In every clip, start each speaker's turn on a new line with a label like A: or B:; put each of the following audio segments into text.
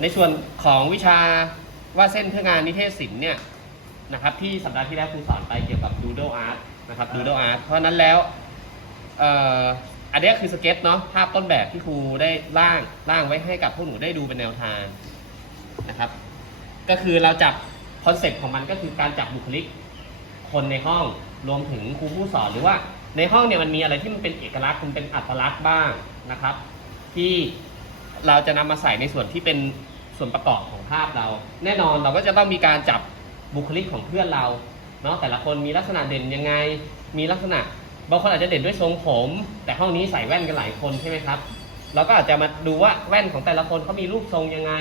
A: ในส่วนของวิชาว่าดเส้นเพื่องานนิเทศศิลป์เนี่ยนะครับที่สัปดาห์ที่แล้วครูสอนไปเกี่ยวกับ doodle art นะครับ doodle art เพราะฉะนั้นแล้วเอ่ออันเนี้ยคือสเก็ตเนาะภาพต้นแบบที่ครูได้ร่างร่างไว้ให้กับพวกหนูได้ดูเป็นแนวทางนะครับ ก็คือเราจับคอนเซ็ปต์ของมันก็คือการจับบุคลิกคนในห้องรวมถึงครูผู้สอนหรือว่าในห้องเนี่ยมันมีอะไรที่มันเป็นเอกลักษณ์มันเป็นอัตลักษณ์บ้างนะครับ ที่ เราจะนำมาใส่ในส่วนที่เป็นส่วนประกอบของภาพเรา แน่นอนเราก็จะต้องมีการจับบุคลิกของเพื่อนเราเนาะแต่ละคนมีลักษณะเด่นยังไง มีลักษณะบางคนอาจจะเด่นด้วยทรงผม แต่ห้องนี้ใส่แว่นกันหลายคนใช่ไหมครับ เราก็อาจจะมาดูว่าแว่นของแต่ละคนเขามีรูปทรงยังไง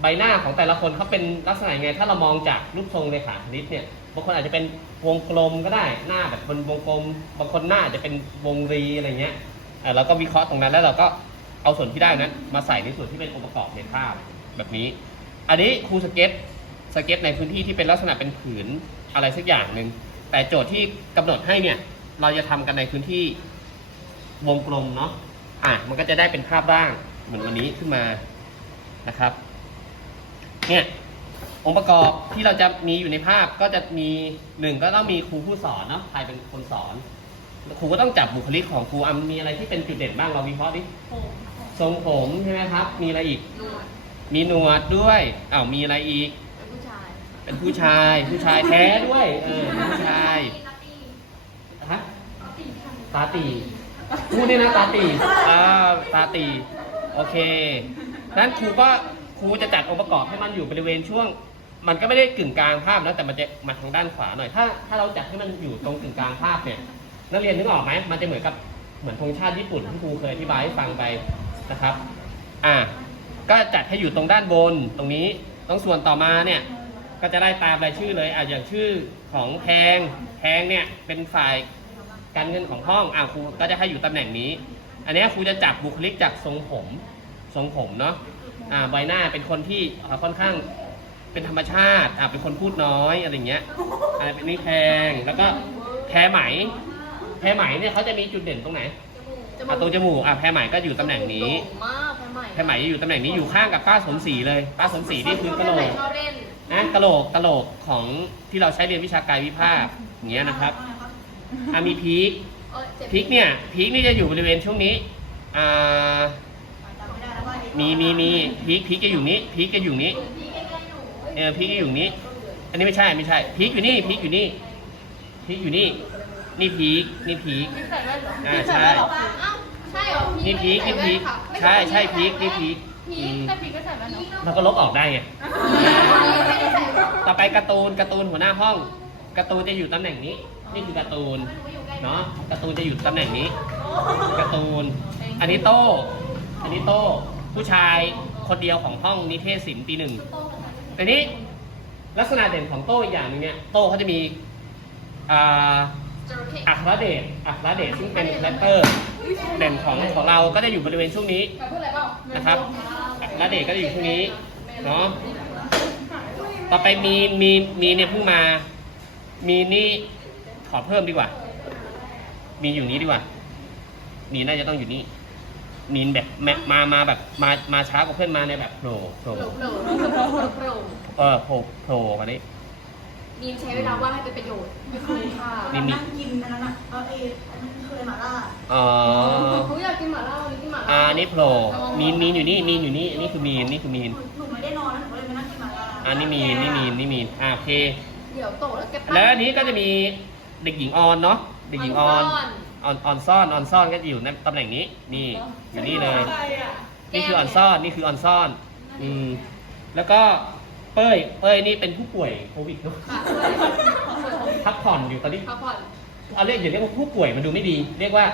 A: ใบหน้าของแต่ละคนเขาเป็นลักษณะยังไง ถ้าเรามองจากรูปทรงเลขาคณิตเนี่ยบางคนอาจจะเป็นวงกลมก็ได้หน้าแบบเป็นวงกลม บางคนหน้าอาจจะเป็นวงรีอะไรเงี้ยอ่อเราก็วิเคราะห์ตรงนั้นแล้วเราก็ เอาส่วนที่ได้นั้นมาใส่ในส่วนที่เป็นองค์ประกอบในภาพแบบนี้ อันนี้ครูสเก็ตสเก็ตในพื้นที่ที่เป็นลักษณะเป็นผืนอะไรสักอย่างหนึ่งแต่โจทย์ที่กำหนดให้เนี่ย เราจะทำกันในพื้นที่วงกลมเนาะอะมันก็จะได้เป็นภาพร่างเหมือนวันนี้ขึ้นมานะครับ เนี่ยองค์ประกอบที่เราจะมีอยู่ในภาพก็จะมีหนึ่งก็ต้องมีครูผู้สอนเนาะใครเป็นคนสอนครูก็ต้องจับบุคลิกของครูอะมีอะไรที่เป็นจุดเด่นบ้างเราวิเคราะห์ดิ ทรงผมใช่ไหมครับ มีอะไรอีก
B: หนวด
A: มีหนวดด้วยอ้าวมีอะไรอีก
B: เป็นผู้ชาย
A: เป็นผู้ชาย ผู้ชายแท้ด้วยเออเป็นผู้ชายฮะตาตีพูดนี่นะตาตีอ่าตาตีโอเคนั้นครูก็ครูจะจัดองค์ประกอบให้มันอยู่บริเวณช่วง มันก็ไม่ได้กึ่งกลางภาพนะแต่มันจะมาทางด้านขวาหน่อยถ้า ถ้าเราจัดให้มันอยู่ตรงกึ่งกลางภาพเนี่ยนักเรียนนึกออกไหมมันจะเหมือนกับเหมือนธงชาติญี่ปุ่นที่ครูเคยอธิบายให้ฟังไป นะครับอ่าก็จัดให้อยู่ตรงด้านบนตรงนี้ตรงส่วนต่อมาเนี่ยก็จะได้ตามรายชื่อเลยอะอย่างชื่อของแพงแพงเนี่ยเป็นฝ่ายการเงินของห้องอะครูก็จะให้อยู่ตำแหน่งนี้ อันนี้ครูจะจับบุคลิกจากทรงผมทรงผมเนาะอ่าใบหน้าเป็นคนที่ค่อนข้างเป็นธรรมชาติอะเป็นคนพูดน้อยอะไรเงี้ยอ่าเป็นนี่แพงแล้วก็แพรไหมแพรไหมเนี่ยเขาจะมีจุดเด่นตรงไหน อะตรงจมูกอะแพรไหมก็อยู่ตำแหน่งนี้
B: โด่งมากแพรใหม่
A: แพรไหมจะอยู่ตำแหน่งนี้อยู่ข้างกับป้าสมศรีเลยป้าสมศรีนี่คือกะโหลก
B: ชอบเล่น
A: นะกะโหลกกะโหลกของที่เราใช้เรียนวิชากายวิภาคอย่างเงี้ยนะครับอะมีพีค
B: เอ้ยเจ็บ
A: พีคเนี่ยพีคนี่จะอยู่บริเวณช่วงนี้อ่ามีมีมีพีคพีคจะอยู่นี้พีคจะอยู่นี้
B: พี่ใกล้ๆหนู
A: เออพีคจะอยู่นี้ อันนี้ไม่ใช่ไม่ใช่พีคอยู่นี่พีคอยู่นี่พีคอยู่นี่ นี่พีคนี่พีค
B: พี่ใส่แว่นเหรอ
A: อ่าใช่
B: เอ้าใช่เหรอ
A: นี่พีคนี่พีคใช่ใช่พีคนี่พีค
B: พี
A: อื
B: ค
A: ม
B: แต่พีคก็ใส่แว่นเนาะ
A: เราก็ลบออกได้ไง
B: ไม่ได้ใส่แว่น
A: ต่อไปการ์ตูนการ์ตูนหัวหน้าห้องการ์ตูนจะอยู่ตำแหน่งนี้ นี่คือการ์ตูนเนาะการ์ตูนจะอยู่ตำแหน่งนี้การ์ตูน อันนี้โต้อันนี้โต้ผู้ชายคนเดียวของห้องนิเทศศิลป์ปีหนึ่งแต่นี้ลักษณะเด่นของโต้อีกอย่างหนึงเนี่ยโต้เขาจะมีอ่า
B: จระเข้
A: อัครเดชอัครเดชซึ่งเป็นแรปเตอร์เด่นของของเราก็จะอยู่บริเวณช่วงนี้
B: แบบพูดอะไรเปล่า
A: นะครับอัครเดชก็จะอยู่ช่วงนี้เนาะต่อไปมีนมีนมีนเนี่ยเพิ่งมา มีนนี่ขอเพิ่มดีกว่า มีอยู่นี้ดีกว่า มีนน่าจะต้องอยู่นี่มีนแบบแมมามาแบบมามาช้ากว่าเพื่อนมาในแบบโผล่โผล่
B: โผล่โผล่โผล่โผล่โผล่
A: เออโผล่โผล่มาดิ
B: มีนใช้เวลาว่างให้เป็นประโยชน์ไม่คุ้มค่า
A: นี่มี
C: นั่งกินอันนั้นอะเออเออันนั้นคือหมาล่า
A: อ๋อ
B: เขาอยากกินหม่าล่าวันนี้กินหม่าล่า
A: อ่านี่โผล่มีนมีนอยู่นี่มีนอยู่นี่อันนี้คือมีนนี่คือมีน
C: หนูหนูไม่ได้นอนนะหนูก็เลยมานั่งกินหมาล่า
A: อันนี้มีนนี่มีนนี่มีนอ่าโอเค
B: เดี๋ยวโตแล้วแก
A: แล้วอันนี้ก็จะมีเด็กหญิงออนเนาะเด็กหญิงออนออนออนซ่อนออนซ่อนก็จะอยู่ในตำแหน่งนี้ นี่อยู่นี่เลยนี่คือออนซ่อนนี่คือออนซ่อน อืมแล้วก็ เป้ยเป้ยนี่เป็นผู้ป่วยโควิดเนอะ
B: ค่ะ
A: พักผ่อนอยู่ตอนนี้
B: พักผ่อน
A: เอาเรียกอย่าเรียกว่าผู้ป่วยมันดูไม่ดี เรียกว่า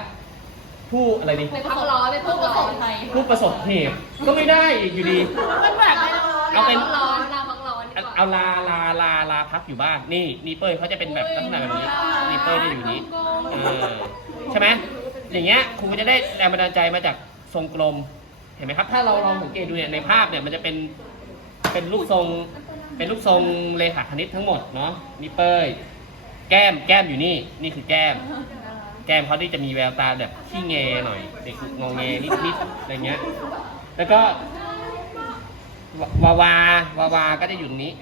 A: ผู้อะไรดี
B: เป็นพักร้อนเป็นพักร้อน
A: ผู้ประสบเหตุก็ไม่ได้อีกอยู่ดี
B: มันแบบ
A: เอาเป็น
B: พักร้อนลาพักร้อนดีกว่า
A: เอาลาลาลาลาพักอยู่บ้านนี่นี่เป้ยเขาจะเป็นแบบลักษณะแบบนี้นี่เป้ยจะอยู่นี้เออใช่ไหมอย่างเงี้ยครูจะได้แรงบันดาลใจมาจากทรงกลมเห็นไหมครับ ถ้าเราลองสังเกตดูเนี่ยในภาพเนี่ยมันจะเป็น เป็นรูปทรง เป็นรูปทรงเลขาคณิตทั้งหมดเนาะนี่เป้ย แก้ม แก้มอยู่นี่ นี่คือแก้ม แก้มเขาที่จะมีแววตาแบบขี้เงหน่อย เด็กงองเงนิดๆอะไรเงี้ย แล้วก็วาวาวาวาก็จะอยู่ตรงนี้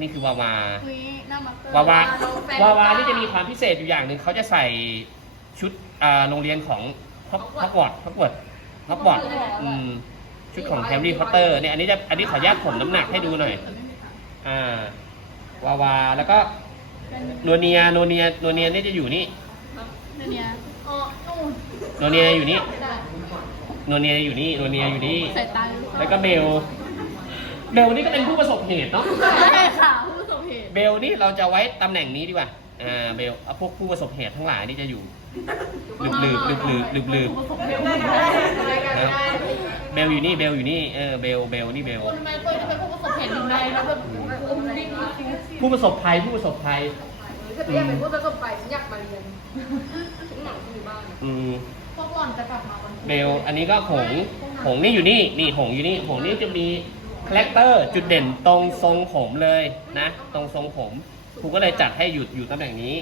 A: นี่คือวาวา
B: คุยหน้ามักเกอร์
A: วาวา
B: โลแฟน
A: วาวานี่จะมีความพิเศษอยู่อย่างหนึ่งเขาจะใส่ชุดอ่าโรงเรียนของฮอกฮอกวอตส์ฮอกวอตส์ฮอกวอตส์อืม ชุดของแฮร์รี่พอตเตอร์เนี่ยอันนี้จะอันนี้ขออนุญาตผมน้ำหนักให้ดูหน่อย อ่าวาวาแล้วก็โนเนียโนเนียโนเนียนี่จะอยู่นี่
B: เนี่ยอ๋อนู่น
A: โนเนียอยู่นี่โนเนียอยู่นี่โนเนียอยู่นี่
B: สายตาหรือเป
A: แล้ว
B: ล่า
A: ก็เบลเบลนี่ก็เป็นผู้ประสบเหตุเนาะ
B: ใช่ค่ะผู้ประสบเหตุ
A: เบลนี่เราจะไว้ตำแหน่งนี้ดีกว่าอ่าเบลเอาพวกผู้ประสบเหตุทั้งหลายนี่จะอยู่ ลืบลืบลืบลืบลืบลืบ
B: ผู้ประสบเหตุได้กันได้
A: เบลอยู่นี่เบลอยู่นี่เออเบลเบลนี่เบล
B: คนทำไมเคยจะเป็นผู้ประสบเหตุถึงใดแล้วแบบอุ้มวิ่ง
A: ผู้ประสบภัยผู้ประสบภัย
D: ถ้าเรียกเป็นผู้ประสบภัยฉันอยากมาเรียนฉันหนังฉันอยู่บ้าน
A: อืม
B: พวกหล่อนจะกลับมาวัน
A: เบลอันนี้ก็หงหงนี่อยู่นี่นี่หงอยู่นี่หงนี่จะมีคาแรคเตอร์จุดเด่นตรงทรงผมเลยนะ ตรงทรงผมครูก็เลยจัดให้หยุดอยู่ตำแหน่งนี้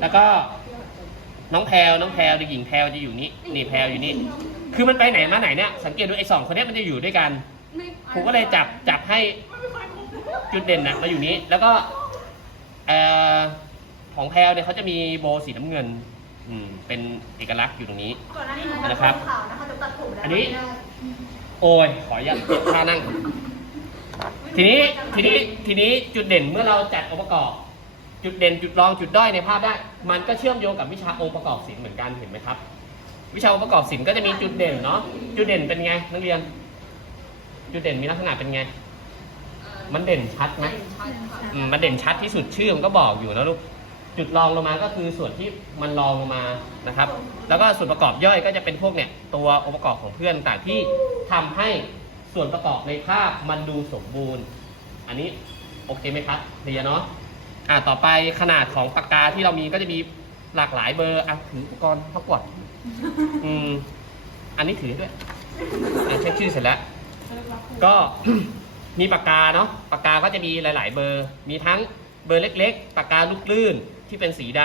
A: แล้วก็ น้องแพลวน้องแพลวเด็กหญิงแพลวจะอยู่นี่นี่แพลวอยู่นี่ คือมันไปไหนมาไหนเนี่ยสังเกตดูไอ้สองคนเนี้ยมันจะอยู่ด้วยกันครูก็เลยจับจับให้จุดเด่นนะมาอยู่นี้ แล้วก็เอ่อของแพลวเนี่ยเขาจะมีโบว์สีน้ำเงิน อืมเป็นเอกลักษณ์อยู่ตรงนี้
C: ก่อนหน้านี้หนู
A: นะครับ
C: ข่าวนะคะจะตัดผมแล้ว
A: อันนี้โอ้ยขออนุญาตเปลี่ยนท่านั่ง ทีนี้ทีนี้ทีนี้จุดเด่นเมื่อเราจัดองค์ประกอบ จุดเด่นจุดรองจุดด้อยในภาพได้ มันก็เชื่อมโยงกับวิชาองค์ประกอบศิลป์เหมือนกันเห็นไหมครับ วิชาองค์ประกอบศิลป์ก็จะมีจุดเด่นเนาะจุดเด่นเป็นไงนักเรียน จุดเด่นมีลักษณะเป็นไง มันเด่นชัดไหม
D: ชัดค่ะ
A: อืมมันเด่นชัดที่สุดชื่อมันก็บอกอยู่นะลูกจุดรองลงมาก็คือส่วนที่มันรองลงมานะครับ แล้วก็ส่วนประกอบย่อยก็จะเป็นพวกเนี่ยตัวองค์ประกอบของเพื่อนต่างที่ทำให้ส่วนประกอบในภาพมันดูสมบูรณ์ อันนี้โอเคไหมครับเรียนเนาะ อ่าต่อไปขนาดของปากกาที่เรามีก็จะมีหลากหลายเบอร์อะถืออุปกรณ์เขากดอืมอันนี้ถือด้วยอะเช็คชื่อเสร็จแล้ว ก็ มีปากกาเนาะปากกาก็จะมีหลาย ๆ เบอร์ มีทั้งเบอร์เล็ก ๆ ปากกาลูกลื่นที่เป็นสีด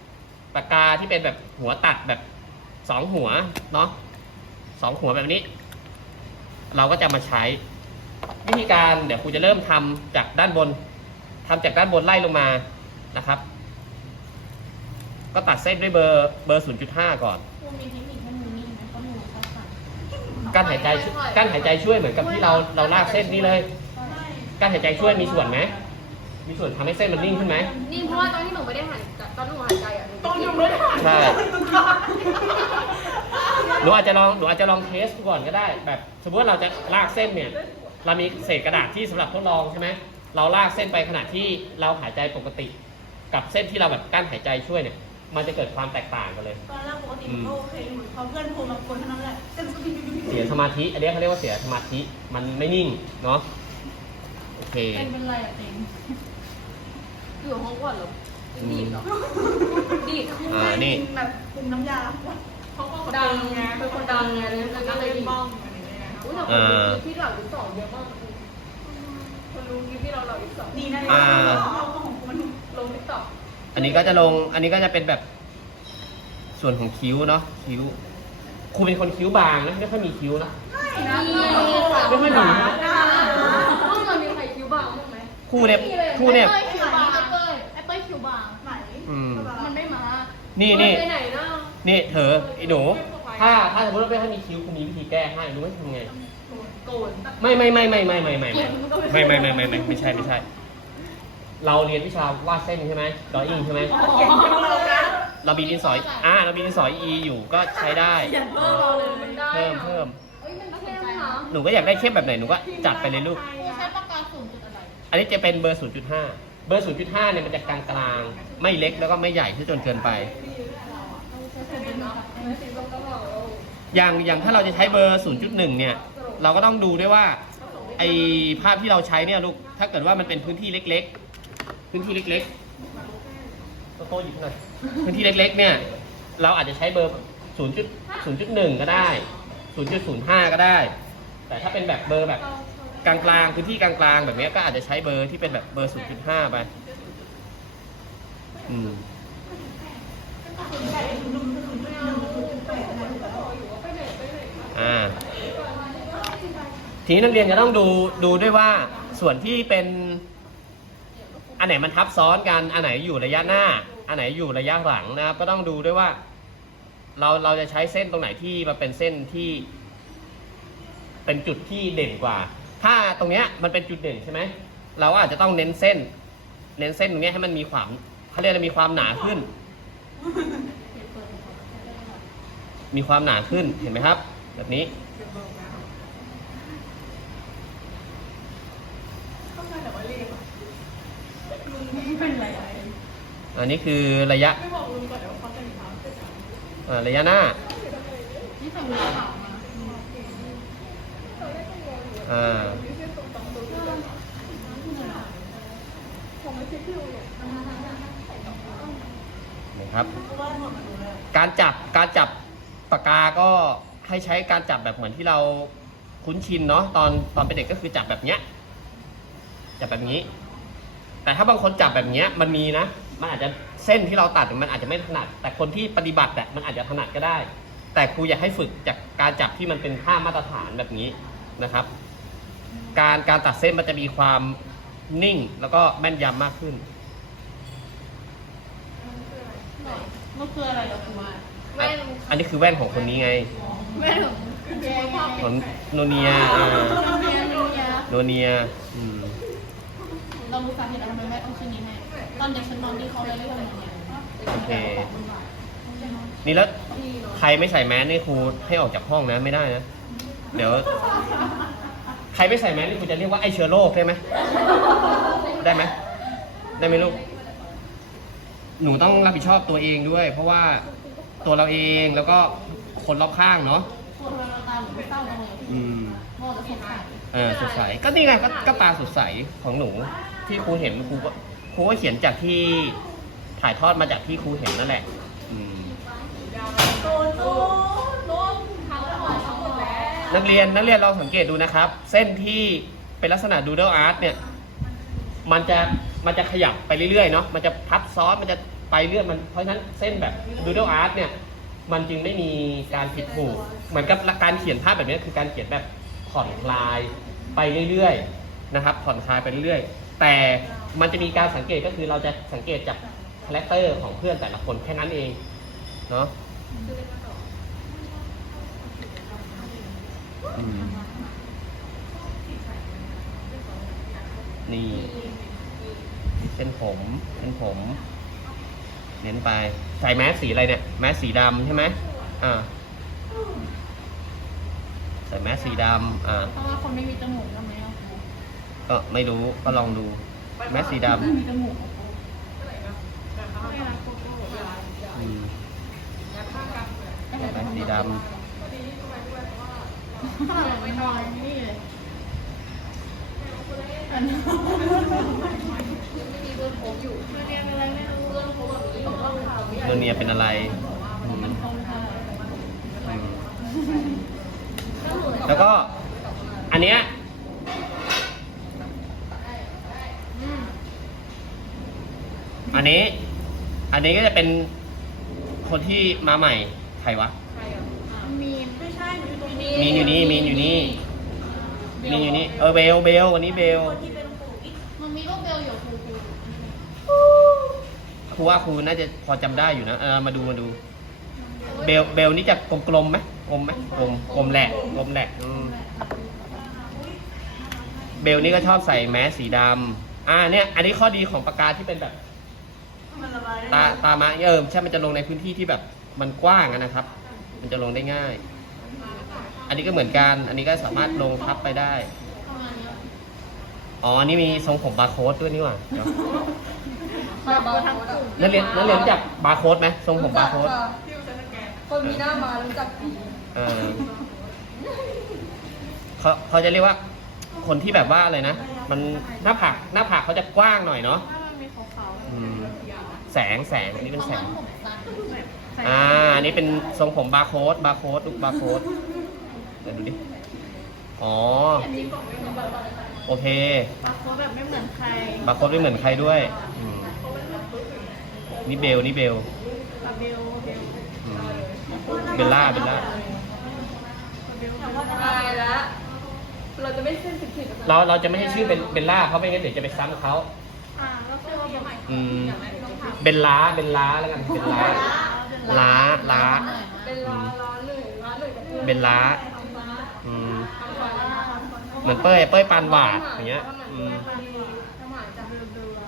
A: ำปากกาที่เป็นแบบหัวตัดแบบสองหัวเนาะสองหัวแบบนี้ เราก็จะมาใช้ วิธีการเดี๋ยวครูจะเริ่มทำจากด้านบน ทำจากด้านบนไล่ลงมานะครับ ก็ตัดเส้นด้วยเบอร์เบอร์ 0.5 ก่อน
B: ครูมีเทคนิคให้มือนิ่งไหมเพราะหนูชอบสั่น
A: กั้นหายใจช่วยกั้นหายใจช่วยเหมือนกับที่เราเราลากเส้นนี้เลยกั้นหายใจช่วยมีส่วนไหมมีส่วนทำให้เส้นมันนิ่งขึ้นไหม
D: นี่เพราะว่าตอนที่หนูไม่ได้หายใจตอนหนูหายใจอะหนู
C: ตอนอยู่ไม่ได้
A: ใช่หนูอาจจะลองหนูอาจจะลองเทสดูก่อนก็ได้ แบบ สมมติว่าเราจะลากเส้นเนี่ย เรามีเศษกระดาษที่สำหรับทดลองใช่ไหม เราลากเส้นไปขณะที่เราหายใจปกติ กับเส้นที่เราแบบกั้นหายใจช่วยเนี่ย มันจะเกิดความแตกต่างกันเลย
C: ตอนแรกปกติมันก็โอเคอยู่พอเพื่อนโทรมาคนเท่านั้นแหละเต้นสุด
A: เสียสมาธิ อันนี้เขาเรียกว่าเสียสมาธิ มันไม่นิ่งเนาะ โอเค
B: เป็นเป็นไรอะเต็ง
D: อยู่ห้องก่อนเหรอดีดเหรอดีด
A: อ่านี่
C: แบบปรุงน้ำยา
D: ดังไงเป็นคนดังไงเลยแล้วก็เลยดีดอุ้ยแต่คนรู้ที่หลังที่สองเยอะมาก คนรู้ที่เราเราอีกสอง
C: ดีนะ
A: อ่า
C: เอาของมัน
D: ลงติ๊กต็อก
A: อันนี้ก็จะลง อันนี้ก็จะเป็นแบบส่วนของคิ้วเนาะคิ้วครูเป็นคนคิ้วบางนะไม่ค่อยมีคิ้วนะ
D: นี่ค่ะ
A: ไม่ค่อยมี
D: ห้องเรามีใครคิวบ้างบ้างไหม
A: ครูเนี่ยครูเนี่ย
B: ไอ้เป้ยคิวบางไอ้เป้ยไอ้เป้ยคิวบาง
C: ไหน
A: อืม
B: มันไม่มา
A: นี่นี่
D: ไปไหนเนาะ
A: นี่เธอไอ้หนู ถ้าถ้าสมมติว่าไม่ให้มีคิ้วครูมีวิธีแก้ให้รู้ไหมทำไง
D: โกน
A: ไม่ไม่ไม่ไม่ไม่ไม่ไม่ไม่ไม่ไม่ไม่ไม่ไม่ไม่ใช่ไม่ใช่ เราเรียนวิชาวาดเส้นใช่ไหมดออิ่งใช่ไหม
C: เขียนให้เรานะ
A: เรามีดินสอยอ่าเรามีดินสอยอีอยู่ก็ใช้ได้
B: เพิ่มเราเลย
D: มันได้
A: เพิ่มเพิ่ม
D: เอ้ยมันเข้มนะ
A: หนูก็อยากได้เข้มแบบไหนหนูก็จัดไปเลยลูก
B: ครูใช้ปากกาสูงจุดอะไร
A: อันนี้จะเป็นเบอร์ 0.5 เบอร์ 0.5 เนี่ยมันจะกลางกลางๆไม่เล็กแล้วก็ไม่ใหญ่ที่จนเกินไป อย่างอย่างถ้าเราจะใช้เบอร์ 0.1 เนี่ย เราก็ต้องดูด้วยว่าไอภาพที่เราใช้เนี่ยลูกถ้าเกิดว่ามันเป็นพื้นที่เล็ก ๆ พื้นที่เล็กๆโตโต้หยิบหน่อยพื้นที่เล็ก ๆ เนี่ย เราอาจจะใช้เบอร์0.0.1 ก็ได้ 0.05 ก็ได้ แต่ถ้าเป็นแบบเบอร์แบบกลางๆพื้นที่กลางๆ แบบเนี้ยก็อาจจะใช้เบอร์ที่เป็นแบบเบอร์ 0.5 ไป อืม อ่า ทีนี้นักเรียนจะต้องดูดูด้วยว่าส่วนที่เป็น อันไหนมันทับซ้อนกัน อันไหนอยู่ระยะหน้า อันไหนอยู่ระยะหลังนะครับ ก็ต้องดูด้วยว่า เราเราจะใช้เส้นตรงไหนที่มาเป็นเส้นที่ เป็นจุดที่เด่นกว่า ถ้าตรงเนี้ยมันเป็นจุดเด่นใช่ไหมเราก็อาจจะต้องเน้นเส้น เน้นเส้นตรงเนี้ยให้มันมีความเขาเรียกอะไรมีความหนาขึ้น มีความหนาขึ้นเห็นไหมครับ แบบนี้
C: เข้าใจแต่ว่าเลขอะลุงไม่เป็นไร
A: อันนี้คือระยะ
C: อ่า
A: ระยะหน้าอ่านะครับ การจับการจับปากกาก็ให้ใช้การจับแบบเหมือนที่เราคุ้นชินเนาะตอนตอนเป็นเด็กก็คือจับแบบเนี้ยจับแบบนี้ แต่ถ้าบางคนจับแบบเนี้ยมันมีนะ มันอาจจะเส้นที่เราตัดมันอาจจะไม่ถนัด แต่คนที่ปฏิบัติอะมันอาจจะถนัดก็ได้ แต่ครูอยากให้ฝึกจากการจับที่มันเป็นค่ามาตรฐานแบบนี้นะครับ การการตัดเส้นมันจะมีความนิ่งแล้วก็แม่นยำมากขึ้น
C: มันคืออะไรเหรอคุณ
B: แว่น
A: อันนี้คือแว่นของคนนี้ไง
B: แว่นของแจง
A: ของโนเนียเออ
B: เนียเนีย
A: โนเนียอืม
C: เรารู้สาเหตุอะไรทำไมแม่ต้องชื่อนี้ให้ ตอนเด็กฉันนอนที่เขาเลยเรียกว่าอะไรเนี่ย
A: โอเค นี่แล้วใครไม่ใส่แมสนี่ครูให้ออกจากห้องนะไม่ได้นะ เดี๋ยว ใครไม่ใส่แมสนี่ครูจะเรียกว่าไอเชื้อโรคได้ไหมได้ไหมได้ไหมลูก หนูต้องรับผิดชอบตัวเองด้วย เพราะว่าตัวเราเองแล้วก็คนรอบข้างเนาะ
C: คนเราตาหนูไม่เศร้าจังเลย
A: อืม
C: มองแต่สดใส
A: เออสดใสก็นี่ไงก็ก็ตาสดใสของหนู ที่ครูเห็นครูก็ ครูก็เขียนจากที่ถ่ายทอดมาจากที่ครูเห็นนั่นแหละ อืม
C: โดนโดนโดน
B: ทำแล้วหมดทั้งหมดแล้ว
A: นักเรียนนักเรียนลองสังเกตดูนะครับ เส้นที่เป็นลักษณะ doodle art เนี่ย มันจะมันจะขยับไปเรื่อยๆเนาะมันจะทับซ้อนมันจะไปเรื่อยมันเพราะฉะนั้นเส้นแบบ doodle art เนี่ย มันจึงไม่มีการผิดถูก เหมือนกับการเขียนภาพแบบนี้คือการเขียนแบบผ่อนคลายไปเรื่อยๆนะครับ ผ่อนคลายไปเรื่อยๆแต่ มันจะมีการสังเกตก็คือเราจะสังเกตจากคาแรคเตอร์ของเพื่อนแต่ละคนแค่นั้นเองเนาะอืมนี่เส้นผมเส้นผมเน้นไปใส่แมสสีอะไรเนี่ย แมสสีดำใช่ไหมอ่าใส่แมสสีดำอ่า
C: เพราะว่าคนไม่มีจมูกทำไมอะ
A: ก็ไม่รู้ก็ลองดู แมสสีดำอืมแมสสีด
C: ถ้าเราไม่นอนนี่เลยอันนี้
B: ไม่เรีย
C: นอะไรไม่รู้
B: เบอร์ผมแบบนี้ต้องเอาข่าวไม่ำ
A: โนเนียเป็นอะไรอืม
C: มันคงค่ะ
A: แล้วก็ อันเนี้ย อันนี้ อั นนี้ก็จะเป็นคนที่มาใหม่ ใครวะ
C: มีไม่ใช่อยู่ตรงนี้
A: มีนอยู่นี่ มีนอยู่นี่ มีนอยู่นี่ เออเบล เบลวันนี้เบล
C: คนที่เป็นปู่อีก
B: มันมีลูกเบลอยู่ครูครู
A: ครูว่าครูน่าจะพอจำได้อยู่นะ เออ มาดูมาดู เบล เบลนี่จะกลมๆไหมกลมไหมกลมกลมแหละกลมแหละอืมเบลนี่ก็ชอบใส่แมสสีดำอ่าเนี่ย อันนี้ข้อดีของปากกาที่เป็นแบบ
C: มันระบายได้
A: ตาตามาเออใช่มันจะลงในพื้นที่ที่แบบมันกว้างอะนะครับ มันจะลงได้ง่าย อันนี้ก็เหมือนกัน อันนี้ก็สามารถลงทับไปได้
B: ประมาณนี้
A: อ๋อนี่มีทรงผมบาร์โค้ดด้วยนี่หว่าเดี๋ยว
B: เบอร์ทั้งกลุ่ม
A: นักเรียนนักเรียนรู้จักบาร์โค้ดไหมทรงผมบาร์โค้ด
B: คนมีหน้ามารู้จักดี
A: เออเขาเขาจะเรียกว่า คนที่แบบว่าอะไรนะ มันหน้าผากหน้าผากเขาจะกว้างหน่อยเนาะ
C: ถ้ามันมีขาว
A: อืม แสงแสงอันนี้เป็นแสง
C: ๆแบบใส่
A: อ่าอันนี้เป็นทรงผมบาร์โค้ดบาร์โค้ดลูกบาร์โค้ดเดี๋ยวดูดิ อ๋อ โอเค
C: ปากโค้ดแบบไม่เหมือนใคร
A: บาร์โค้ดไม่เหมือนใครด้วยอืมนี่เบล นี่เบล
C: ลาเบลเบล
A: อืมเบลล่า เบลล่า
C: เบลแต่ว่า
B: ตายแล้วเราจะไม่
D: ไม่เส้นสิบสิบ
A: เรา เราจะไม่ให้ชื่อเป็นเบลล่าเขาไม่งั้นเดี๋ยวจะไปซ้ำเขา
C: อ่าแล้วชื่อว่าแบบ
A: อืม เบลล้าเบลล้าแล้วกันเบลล้าล้าล้า
D: เป็นร้านร้านหนึ่งร้านหนึ่งกับเพื่อน
A: เบลล้า อืม
D: ทำก่อนนะคะ
A: เหมือนเป้ยเป้ยปานหวาดอย่างเงี้ยอืม
D: ทำหาจากเรือเรือ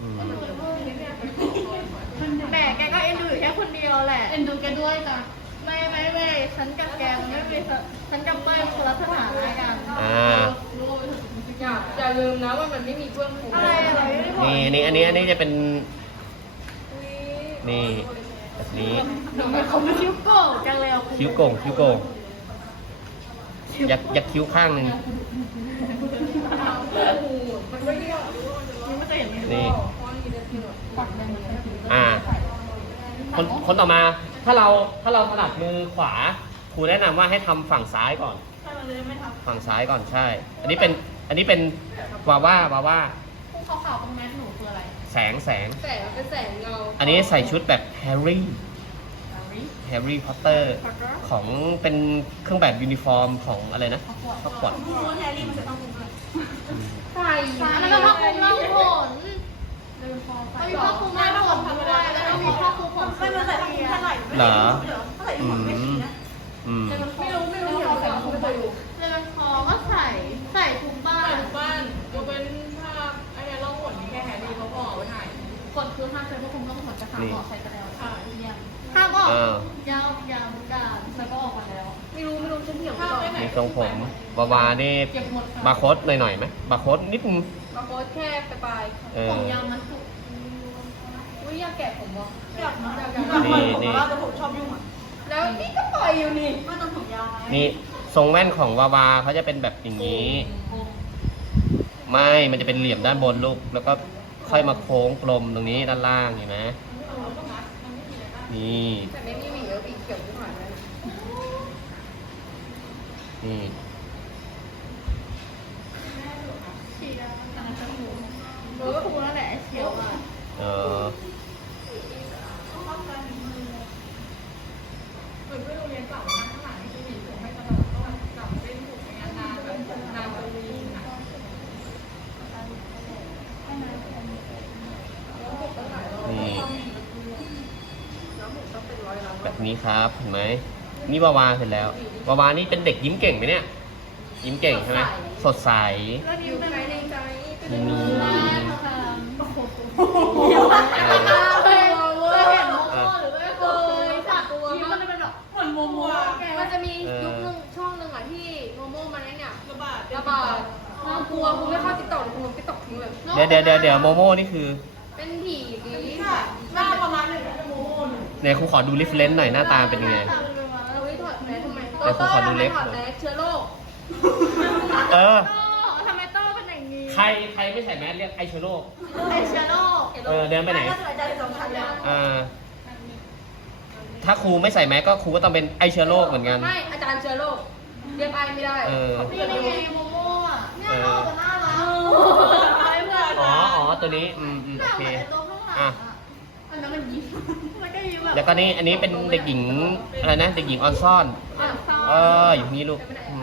A: อืม
E: แหมแกก็เอ็นดูอยู่แค่คนเดียวแหละ
C: เอ็นดูแกด้วยจ้ะ
E: ไม่ไม่ไม่ฉันกับแกมันไม่มีสฉันกับเป้ยมันคนละสถานะกัน
A: อ่า
C: รู้ว่า
D: อย่าอย่าลืมนะว่ามันไม่มีเพื่อนฝูง
E: อะไรอะไรไม่ได้บอก
A: นี่นี่อันนี้อันนี้จะเป็น นี่แบบนี้
E: เขาไม่คิ้วโก่งจังเลยอะ
A: คิ้วโก่งคิ้วโก่งยักยักคิ้วข้างหนึ่ง
D: มันไม่ได้
C: นี่ไม่เคยเห็น
A: นี่
C: ปักแดงเหมือนกัน
A: อ่า คนคนต่อมาถ้าเราถ้าเราถนัดมือขวาครูแนะนำว่าให้ทำฝั่งซ้ายก่อน
C: ใช่มันเลยไม่ทับ
A: ฝั่งซ้ายก่อนใช่ อันนี้เป็นอันนี้เป็นวาว่าวาว่า
C: พวกขาวๆตรงแมสหนูคืออะไร
A: แสงแสง
D: แสงเป็นแสงเงา
A: อันนี้ใส่ชุดแบบแฮร์รี่ แฮร์รี่พอตเตอร์ของเป็นเครื่องแบบยูนิฟอร์มของอะไรนะฮอกวอตส์
D: ใส่
E: อันนั้นก็ผ้าคลุมล่องหน
C: เดินคอใส่
E: มีผ้าคลุมล่องหนด้วยแล้วก็มีผ้าคลุมของไม่มาใส่ผ้าคลุมแค่ไหน
A: เหรอ
C: ต่อมี
A: ทรงผมวาวานี่
C: เก็บหมด
A: บาร์โค้ดหน่อยๆไหมบาร์โค้ดนิดนึง
D: มาโพสแค่ไปปลาย
A: เออ
C: ผมยาวมันสุก
D: อุ้ยอยากแกะผมวะ
C: อยากมา
A: นี่นี่
D: แล้วนี่ก็ปล่อยอยู่นี่
A: นี่ทรงแว่นของวาวาเขาจะเป็นแบบอย่างนี้ ไม่ มันจะเป็นเหลี่ยมด้านบนลูก แล้วก็ค่อยมาโค้งกลมตรงนี้ด้านล่างเห็นไหมนี่
D: แต่ไม่มีหวีแล้วหวีเขียวขึ้นมาเลย
A: นี่
E: เออครูนั่นแหละเชียวอะ
A: เออ
D: แบบนี้
A: ครับเห็นไหม นี่วาวาเสร็จแล้ววาวานี่เป็นเด็กยิ้มเก่งไหมเนี่ย ยิ้มเก่งใช่ไหมสดใส
E: แล้ว
D: อ
E: นิ้ว
D: ยู่
E: เป็น
D: ภายในใจ
A: มีมี
E: เขียวมากเคยเคยเห็นโมโม่หรือไม่เคยสัตว์ตัวมันจะเป็นแบบ
C: เหมือนโมโมแก
D: มันจะมียุคนึงช่องหนึ่งอะที่โมโม่มันเนี่ย
C: ระบาด
D: ระบาดน่ากลัวกูไม่เข้าติ๊กต็อกกูติ๊กต็อกทิ้งเลย
A: เดี๋ยวเดี๋ยวเดี๋ยวเดี๋ยวโมโม่นี่คือ
D: เป็นผีดี
C: หน้าประมาณหนึ่งโมโมหนึ่ง
A: เนี่ยครูขอดูริฟเลนหน่อยหน้าตาเป็นยังไง
D: เราไม่ถอด แมสทำไม
A: เดี๋ยวผมขอดูเล็บ
D: ถอดแมสเชื้อโรค
A: เออ
E: โต้ทำไมโต้เป็นอย่างนี้
A: ใครใครไม่ใส่แมสเรียกไอเชโรค
E: ไอเชียโร่
A: เออเดินไปไหน
E: ก็สบายใจสองชั้นแล้ว
A: อ่า ถ้าครูไม่ใส่แมสก็ครูก็ต้องเป็นไอเชื้อโรคเหมือนกัน
D: ไม่อาจารย์เชื้อโรคเรียกไอไม่ได้
A: เออ
E: นี่นี่ไงโมโม่อะเนี่ยโม่จะน่ารักไอ้เพื่อน
A: อ๋ออ๋อตัวนี้ อืมอืม
E: ห
A: โอ
E: น้า
A: เค
E: เหมือนไอ้ตัวข้างหลัง
A: อะ
E: อะ
C: อันนั้นมันยิ้ม
E: มันก็ยิ้มแบบ
A: แล้วก็นี่อันนี้เป็นเด็กหญิงอะไรนะ เด็กหญิงออนซ่อน
E: อะ เศร้า
A: เอออยู่นี่ลูกอืม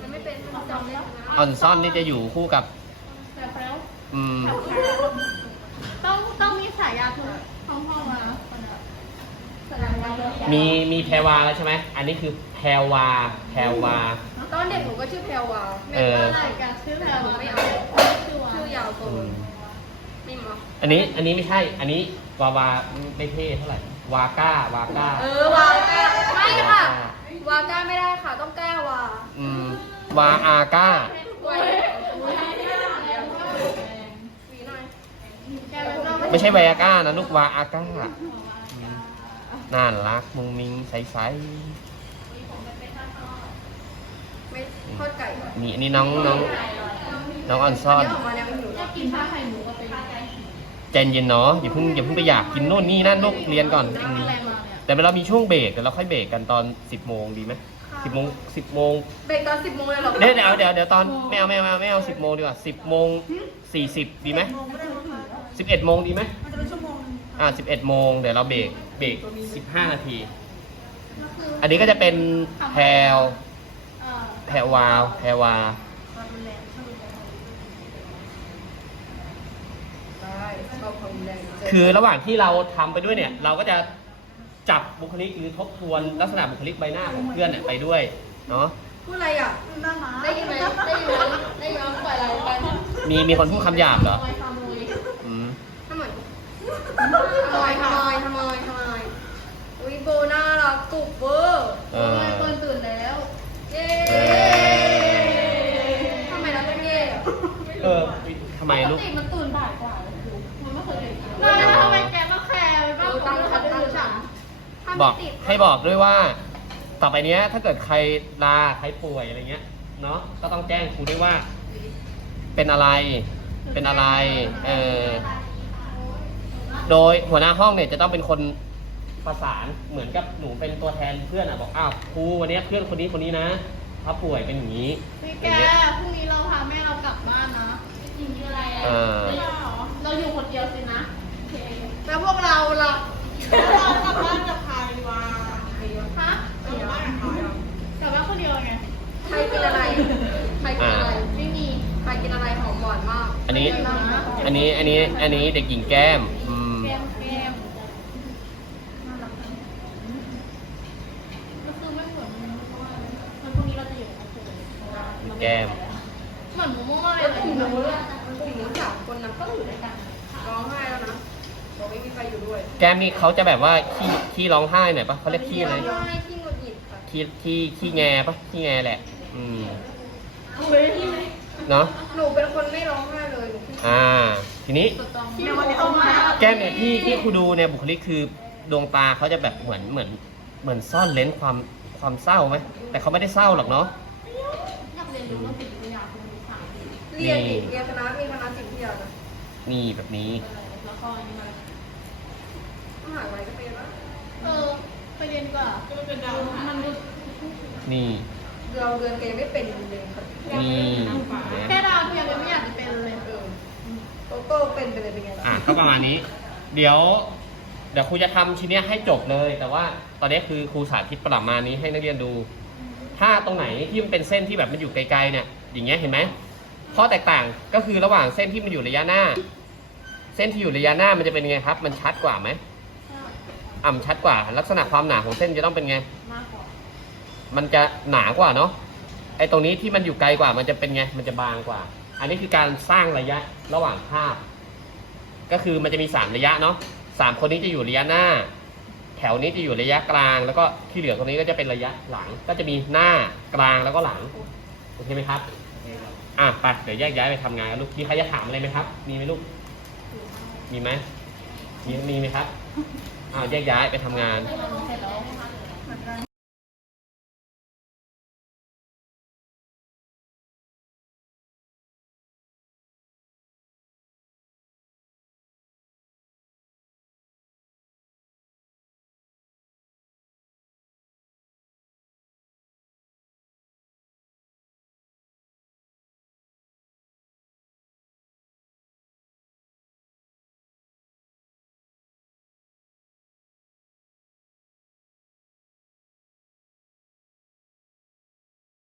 D: มันไม่เป็นมันจำได้
A: ออนซ่อนนี่จะอยู่คู่กับ
C: แต่แล้ว
A: อืม
E: ต้องต้องมีสายยาทุกห้องห้องนะสายยาเยอะแยะ
A: มีมีแพรวาแล้วใช่ไหม อันนี้คือแพรวา แพรวา
D: ตอนเด็กหนูก็ชื่อแพรวา
A: เออ
E: อะไรกันชื่อแพรวา
D: ไม่
E: ไม่
D: เอา
E: เอาชื่อว่า
D: ชื่อยาวเกิ
A: อื
D: น
A: ม
D: ไม่มา
A: อันนี้ อันนี้ไม่ใช่ อันนี้วาวาไม่เท่เท่าไหร่ วาก้าวาก้า
D: เออวาก้าไม่ค่ะ วาก้าไม่ได้ค่ะ ต้องแก้วา
A: อืมวาอาก้า
D: ไว้สีหน่อย
E: แกเป็นเรา
A: ไม่ใช่ไวอาก้านะลูกวาอาก้าอืมน่ารักมุงมิงใส
D: ไม่ทอดไก่ก่อน
A: ๆนี่อันนี่น้องน้องน้องออนซ่อน
D: เดี๋ยวออกมาเนี่ยมันหิว
C: อยากกินชาไข่หมูกับเป็น
A: ใจเย็นเนาะอย่าเพิ่งอย่าเพิ่งไปอยากกินโน่นนี่นั่นลูกเรียนก่อนอืม
C: แรงมาเนี่ย
A: แต่เรามีช่วงเบรกเดี๋ยวเราค่อยเบรกกันตอน 10โมงดีไหมสิบโมงสิบโมง
D: เบรกตอนสิบโมงเลยเหรอ
A: เดี๋ยวเดี๋ยวเดี๋ยวเดี๋ยวตอนไม่เอาไม่เอาไม่เอาไม่เอาสิบโมงดีกว่าสิบโมงสี่สิบดีไหมสิบเอ็ดโมงดีไหมอ่าสิบเอ็ดโมงเดี๋ยวเราเบรกเบรกสิบห้านาที อันนี้ก็จะเป็นแพลว
E: เอ่อ
A: แพรวาวแพรวา
C: ความรุนแรงชอบรุนแรง
B: ได้ชอบความรุนแรงเจอ
A: คือระหว่างที่เราทำไปด้วยเนี่ย เราก็จะจับบุคลิกหรือทบทวนลักษณะบุคลิกใบหน้าของเพื่อนเนี่ยไปด้วยเนาะ
B: พูดอะไรอะ
C: น่ามา
B: ได้ยินไหมได้ยินไหมได้ยินไหมปล่อยอะไรไป
A: มีมีคนพูดคำหยาบเหรอ
C: ขโมยขโมย
A: อืม
B: ทำไมทำไมทำไมทำไมทำไมอุ้ยโบน่ารักตุกเวอร์
A: เอ
C: โอ้
A: อย
C: เปิดตื่นแล้ว
B: เย้ทำไมเราต้องเย่อะ
A: เออทำไม
C: ปก
A: ลูก
C: ติมัน บไม่อ
A: ก
B: ติด
A: ให้บอกด้วยว่า ต่อไปเนี้ยถ้าเกิดใครลาใครป่วยอะไรเงี้ยเนาะก็ต้องแจ้งครูด้วยว่า เป็นอะไร เป็นอะไรเออโดยหัวหน้าห้องเนี่ยจะต้องเป็นคนประสานเหมือนกับหนูเป็นตัวแทนเพื่อนอะบอกอ้าวครูวันเนี้ยเพื่อนคนนี้คนนี้นะเขาป่วยเป็นอย่างนี้
C: พี่แกพรุ่งนี้เราพาแม่เรากลับบ้านนะจริงๆอะไรอะ
A: เออ
C: เราอยู่คนเดียวสินะโอเค
B: แล้วพวกเราล่ะ
C: เรากลับบ้านกับใครวะฮะกลับบ้านกับใครกลับบ้านคนเดียวไง
B: ใครกินอะไร ใครกินอะไร
C: ไม่มี
B: ใครกินอะไรหอมหวานมาก
A: อันนี้ อันนี้ อันนี้ อันนี้เด็กหญิงแก้มอืม
C: แก้มแก้มน่ารักจังก็คือไม่เหมือนมันเพราะว่ามันพรุ่งนี้เราจะอยู่กับครูเพราะว่าเราไแก้
A: ม
C: เหมือนโมโม่เล
B: แล้ว
C: ย
B: กลุ่มหนูล่ะกลุ่มหนูสามคนนะก็อยู่ด้วยกันร้องไห้แล้วนะบอกไม่มีใครอยู่ด้วย
A: แก้มนี่เขาจะแบบว่าขี้ขี้ร้องไห้หน่อยปะเขาเรียกขี้อะไร
B: ร้องไห้ที่หงุดหงิดค่ะ
A: ขี้ขี้ขี้แงปะขี้แงแหละ อืมเนาะ
B: หนูเป็นคนไม่ร้องไห้เลยหนูขี้
A: อ่า ทีนี้
C: ในวันนี้เอามา
A: แก้มเนี่ยที่ที่ครูดูเนี่ยบุคลิกคือดวงตาเขาจะแบบเหมือนเหมือน เหมือนซ่อนเลนความความเศร้าไหมแต่เขาไม่ได้เศร้าหรอกเนาะ
C: อยากเรียนรู้ว่าสิ่งที่อยากรู้สามปี
B: เรียนอีกเรียนคณะมีคณะจิตวิทยานะ
A: นี่แบบนี้
C: แล้วก็อันนี้มา
B: มหาลัยก็ไปแล้ว
C: เออไปเรียนดีกว่ามันดู
A: นี่
B: เราเดือนเกมไม่เป็นเลยค่ะ
A: นี่
C: แค่ดาวเทียมยังไม่อยากจะเป็นเลย
B: เออโตโต้เป็นไปเลยเป็นไงล่ะ
A: อะก็ประมาณนี้ เดี๋ยว เดี๋ยวครูจะทำชิ้นเนี้ยให้จบเลย แต่ว่าตอนนี้คือครูสาธิตประมาณนี้ให้นักเรียนดู ถ้าตรงไหนที่มันเป็นเส้นที่แบบมันอยู่ไกลๆเนี่ยอย่างเงี้ยเห็นไหมข้อแตกต่างก็คือระหว่างเส้นที่มันอยู่ระยะหน้า เส้นที่อยู่ระยะหน้ามันจะเป็นไงครับ มันชัดกว่าไหมอ่ำชัดกว่า ลักษณะความหนาของเส้นจะต้องเป็นไง มันจะหนากว่าเนาะไอ้ตรงนี้ที่มันอยู่ไกลกว่ามันจะเป็นไงมันจะบางกว่า อันนี้คือการสร้างระยะระหว่างภาพ ก็คือมันจะมีสามระยะเนาะสามคนนี้จะอยู่ระยะหน้า แถวนี้จะอยู่ระยะกลาง แล้วก็ที่เหลือตรงนี้ก็จะเป็นระยะหลัง ก็จะมีหน้ากลางแล้วก็หลังโอเคไหมครับอะไปเดี๋ยวแยกย้ายไปทำงานกันลูกมีใครจะถามอะไรไหมครับ มีไหมลูก มีไหมมีมีไหมครับอ้าวแยกย้ายไปทำงาน
C: เสร็จแล้ว